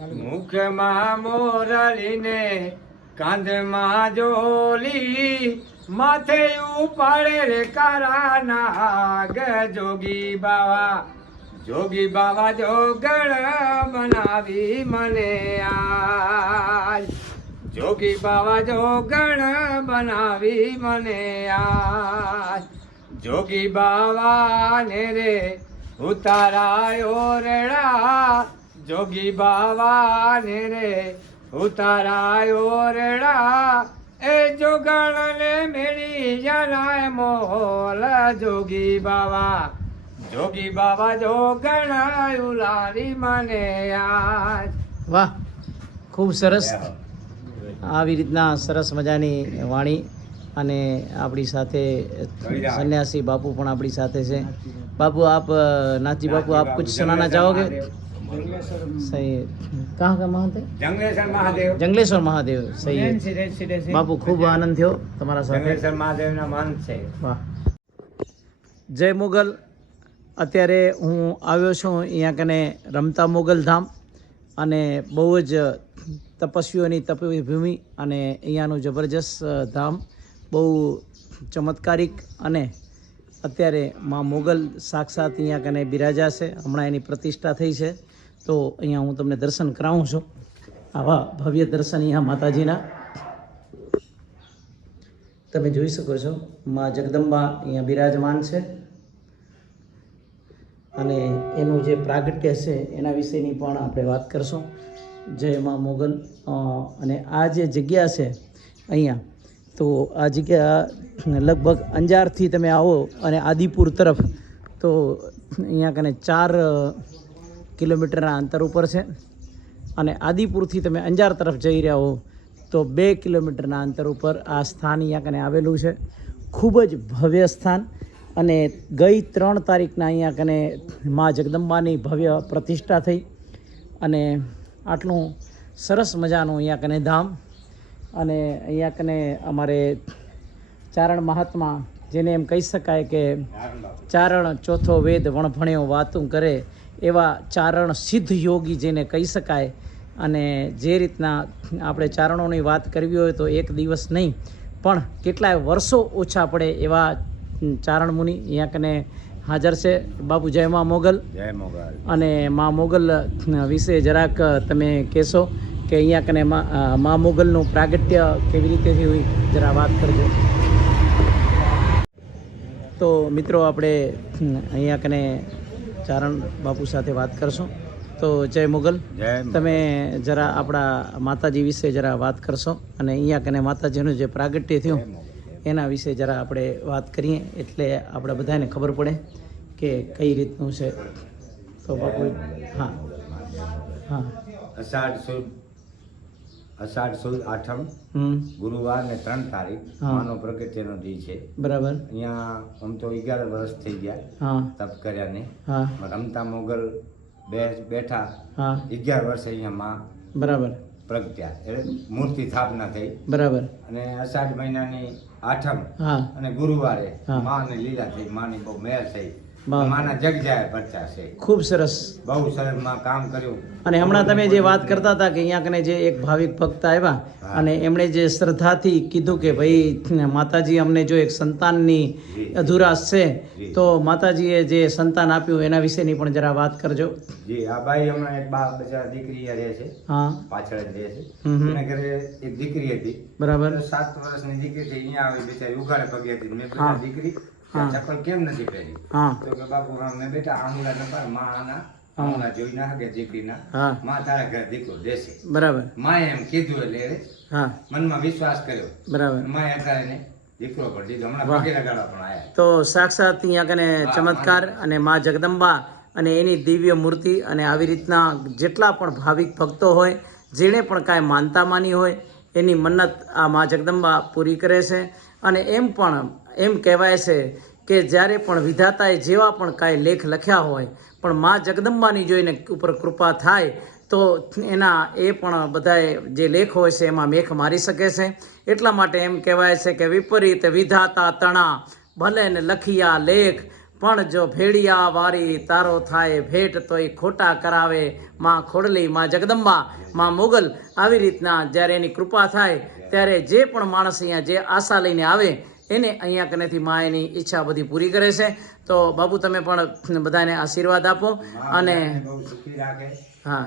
મુખમાં મોરલીને કાંધમાં જોલી, માથે ઉપાડે રે કારા નાગ જોગી બાવા. જોગી બાવા જોગણ બનાવી મને આજ. જોગી બાવા જોગણ બનાવી મને આજ. જોગી બાવા ને રે ઉતારાયો રેડા જોગી બાવાને રે ઉતારાયો રેડા. એ જોગણને મેળી જનાય મોહલ જોગી બાવા. જોગી બાવા જોગણાયું લારી મને આજ. વાહ ખૂબ સરસ. આવી રીતના સરસ મજાની વાણી અને આપણી સાથે સંન્યાસી બાપુ પણ આપણી સાથે છે. બાપુ આપ નાચી બાપુ આપ કુછ સુનાના ચાહોગે सही है कहाँ का महंत है જંગલેશ્વર મહાદેવ જંગલેશ્વર મહાદેવ સહી है બાપુ ખૂબ આનંદ થયો તમારા સાથે જંગલેશ્વર મહાદેવના મંત છે વાહ જય મુગલ અત્યારે હું આવ્યો છું અહીંયા કને રમતા મુગલ ધામ અને બહુ જ તપસ્વીઓની તપભૂમિ અને અહીંયાનું જબરજસ્ત અ, ધામ બહુ ચમત્કારિક અને અત્યારે માં મુગલ સાક્ષાત અહીંયા કને બિરાજા છે હમણાં એની પ્રતિષ્ઠા થઈ છે તો અહીંયા હું તમને દર્શન કરાવું છું. આવા ભવ્ય દર્શન અહીંયા માતાજીના. તમે જોઈ શકો છો, માં જગદંબા અહીંયા બિરાજમાન છે. અને એનું જે પ્રાગટ્ય છે, એના વિશેની પણ આપણે વાત કરશું. જય મા મોગલ. અને આ જે જગ્યા છે અહીંયા, તો આ જગ્યા લગભગ અંજારથી તમે આવો અને આદિપુર તરફ, તો અહીંયા કને ચાર કિલોમીટરના અંતર ઉપર છે. અને આદિપુરથી તમે અંજાર તરફ જઈ રહ્યા હો, તો બે કિલોમીટરના અંતર ઉપર આ સ્થાન અહીંયા કને આવેલું છે. ખૂબ જ ભવ્ય સ્થાન અને ગઈ ત્રણ તારીખના અહીંયા કને મા જગદંબાની ભવ્ય પ્રતિષ્ઠા થઈ અને આટલું સરસ મજાનું અહીંયા કને ધામ અને અહીંયા કને અમારે ચારણ મહાત્મા, જેને એમ કહી શકાય કે ચારણ ચોથો વેદ વણભણ્યો વાતું કરે એવા ચારણ સિદ્ધ યોગી જેને કહી શકાય. અને જે રીતના આપણે ચારણોની વાત કરવી હોય તો એક દિવસ નહીં પણ કેટલાય વર્ષો ઓછા પડે એવા ચારણ મુનિ અહીંયા કને હાજર છે. બાપુ જય મા મોગલ. જય મોગલ. અને મા મોગલ વિશે જરાક તમે કહેશો કે અહીંયા કને મા મોગલનું પ્રાગટ્ય કેવી રીતે થયું જરા વાત કરજો. તો મિત્રો આપણે અહીંયા કને ચારણ બાપુ સાથે વાત કરશું. તો જય મુગલ. તમે જરા આપણા માતાજી વિશે જરા વાત કરશો અને અહીંયા કને માતાજીનું જે પ્રાગટ્ય થયું એના વિશે જરા આપણે વાત કરીએ એટલે આપણે બધાને ખબર પડે કે કઈ રીતનું છે. તો બાપુ હા. હા. અષાઢ સુદ અષાઢ સુદ આઠમ ગુરુવાર ને ત્રણ તારીખ માનવ માનો પ્રગટ્યનો દી છે. બરાબર. અહીંયા આમ તો અગિયાર વર્ષ થઈ ગયા તપ કર્યા ને. રમતા મોગલ બે બેઠા. અગિયાર વર્ષે અહીંયા માં બરાબર. પ્રગટ્યા. એટલે મૂર્તિ સ્થાપના થઈ. બરાબર. અને અષાઢ મહિનાની આઠમ અને ગુરુવારે. માને લીલા થઈ માની બહુ મહેર થઈ. માના છે. ખૂબ સરસ. બહુ સરસમાં કામ કર્યું. અને હમણાં તમે જે વાત કરતા હતા કે અહીંયા કને જે એક ભાવિક ભક્ત આવ્યા અને એમણે જે શ્રદ્ધાથી કીધું કે ભાઈ માતાજી અમને જો એક સંતાનની. અધુરાશ છે તો માતાજીએ જે સંતાન આપ્યું એના વિશેની પણ જરા વાત કરજો. જી આ ભાઈ હમણાં એક બા બચારા દીકરી રહે છે. હા. પાછળ રહે છે. એના ઘરે એક દીકરી હતી. બરાબર. સાત વર્ષની દીકરી છે અહીંયા આવી બિચારી ઉઘાડે પગે હતી. મેં દીકરી. ચપ્પલ કેમ નથી પહેરી? તો કે બાપુ મેં બેટા આંગળા નંબરમાં આના. આંગળા જોઈ ના શકે દીકરીના ના માં તારા ઘરે દીકરો દેશે. બરાબર. માએ એમ કીધું એટલે હા. મનમાં વિશ્વાસ કર્યો. બરાબર. માએ અત્યારે ને દીકરો પણ દીધો. હમણાં પગે લગાડવા પણ આયા તો સાક્ષાત અહીંયા કને ચમત્કાર અને મા જગદંબા અને એની દિવ્ય મૂર્તિ અને આવી રીતના જેટલા પણ ભાવિક ભક્તો હોય જેણે પણ કાંઈ માનતા માની હોય એની મન્નત આ મા જગદંબા પૂરી કરે છે. અને એમ પણ એમ કહેવાય છે કે જ્યારે પણ વિધાતાએ જેવા પણ કાંઈ લેખ લખ્યા હોય, પણ મા જગદંબાની જોઈને ઉપર કૃપા થાય, તો એના એ પણ બધાએ જે લેખ હોય છે એમાં મેખ મારી શકે છે. એટલા માટે એમ કહેવાય છે કે વિપરીત વિધાતા તણા, ભલે ને લખિયા લેખ, પણ જો ભેડિયા વારી તારો થાય ભેટ, તોય ખોટા કરાવે માં ખોડલી, માં જગદંબા, માં મોગલ. આવી રીતના જ્યારે એની કૃપા થાય, ત્યારે જે પણ માણસ અહીંયા જે આશા લઈને આવે એને અહીંયા કનેથી મા એની ઈચ્છા બધી પૂરી કરે છે. તો બાપુ તમે પણ બધાને આશીર્વાદ આપો અને હા.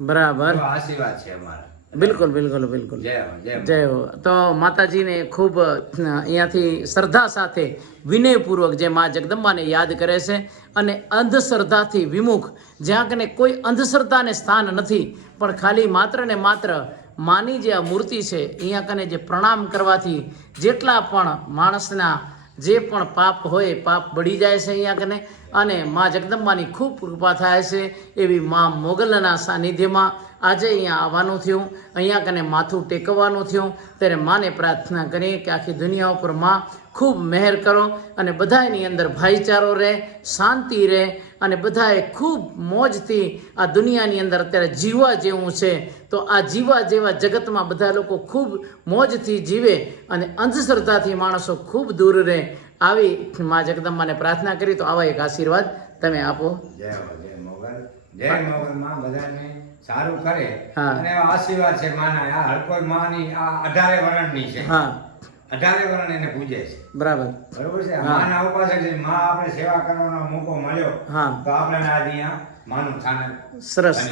બરાબર. આશીર્વાદ છે અમારા. બિલકુલ બિલકુલ બિલકુલ. જય હો તો માતાજીને ખૂબ અહીંયાથી શ્રદ્ધા સાથે વિનયપૂર્વક જે મા જગદંબાને યાદ કરે છે અને અંધશ્રદ્ધાથી વિમુખ. જ્યાં કને કોઈ અંધશ્રદ્ધાને સ્થાન નથી પણ ખાલી માત્ર ને માત્ર માની જે આ મૂર્તિ છે અહીંયા કને જે પ્રણામ કરવાથી જેટલા પણ માણસના જે પણ પાપ હોય પાપ બળી જાય છે અહીંયા કને. અને મા જગદંબાની ખૂબ કૃપા થાય છે એવી મા મોગલના સાનિધ્યમાં આજે અહીંયા આવવાનું થયું. અહીંયા કને માથું ટેકવવાનું થયું. ત્યારે માને પ્રાર્થના કરીએ કે આખી દુનિયા ઉપર મા ખૂબ મહેર કરો અને બધાની અંદર ભાઈચારો રહે, શાંતિ રહે અને બધાએ ખૂબ મોજથી આ દુનિયાની અંદર અત્યારે જીવવા જેવું છે. તો આ જીવા જેવા જગતમાં બધા લોકો ખૂબ મોજથી જીવે અને અંધશ્રદ્ધાથી માણસો ખૂબ દૂર રહે. આવી મા જગદંબાને પ્રાર્થના કરી તો આવા એક આશીર્વાદ તમે આપો. જય જય મોગલ. જય મોગલ માં બધાને સારું કરે. અને આશીર્વાદ છે માના. આ માની આ અઢારે વરણની છે. હા. અઢારે વર્ણ એને પૂજે છે. બરાબર. બરોબર છે. માના ઉપાસક છે. માં આપણે સેવા કરવાનો મોકો મળ્યો હા. તો આપણે આજે અહીંયા માનું સ્થાન સરસ.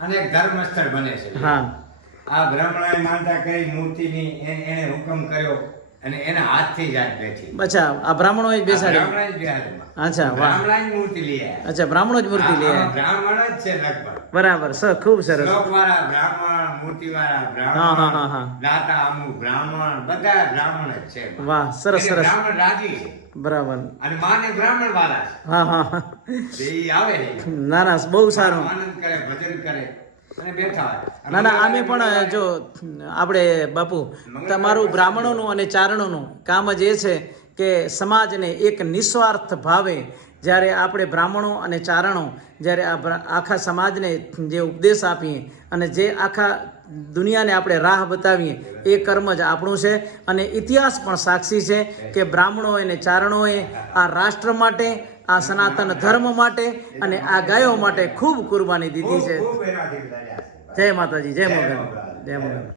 અને ધર્મસ્થળ બને છે. હા. આ બ્રાહ્મણાએ માનતા કરી મૂર્તિની એને હુકમ કર્યો? અને એના હાથથી જ બેઠી. અચ્છા આ બ્રાહ્મણો જ બેસાડે? બ્રાહ્મણ જ બિહારમાં. અચ્છા વાહ. બ્રાહ્મણા મૂર્તિ લઈ આવ્યા. અચ્છા બ્રાહ્મણો જ મૂર્તિ લઈ આવ્યા બ્રાહ્મણ જ છે લગભગ. બરાબર સર ખૂબ સરસ. શ્લોકવાળા બ્રાહ્મણ મૂર્તિવાળા બ્રાહ્મણ હા, હા, હા. દાતા અમુ બ્રાહ્મણ બધા બ્રાહ્મણ જ છે વાહ સરસ સરસ. બ્રાહ્મણ રાજી છે. બરાબર. અને માને બ્રાહ્મણ વાળા હા હા હા. એ આવે ના ના બહુ સારું. આનંદ કરે ભજન કરે. ના ના આમે પણ જો આપણે બાપુ તમારું બ્રાહ્મણોનું અને ચારણોનું કામ જ એ છે કે સમાજને એક નિસ્વાર્થ ભાવે જ્યારે આપણે બ્રાહ્મણો અને ચારણો જ્યારે આ આખા સમાજને જે ઉપદેશ આપીએ અને જે આખા દુનિયાને આપણે રાહ બતાવીએ એ કર્મ જ આપણું છે. અને ઇતિહાસ પણ સાક્ષી છે કે બ્રાહ્મણોએ અને ચારણોએ આ રાષ્ટ્ર માટે આ સનાતન ધર્મ માટે અને આ ગાયો માટે ખૂબ કુરબાની દીધી છે. જય માતાજી જય મોગલ. જય મોગલ.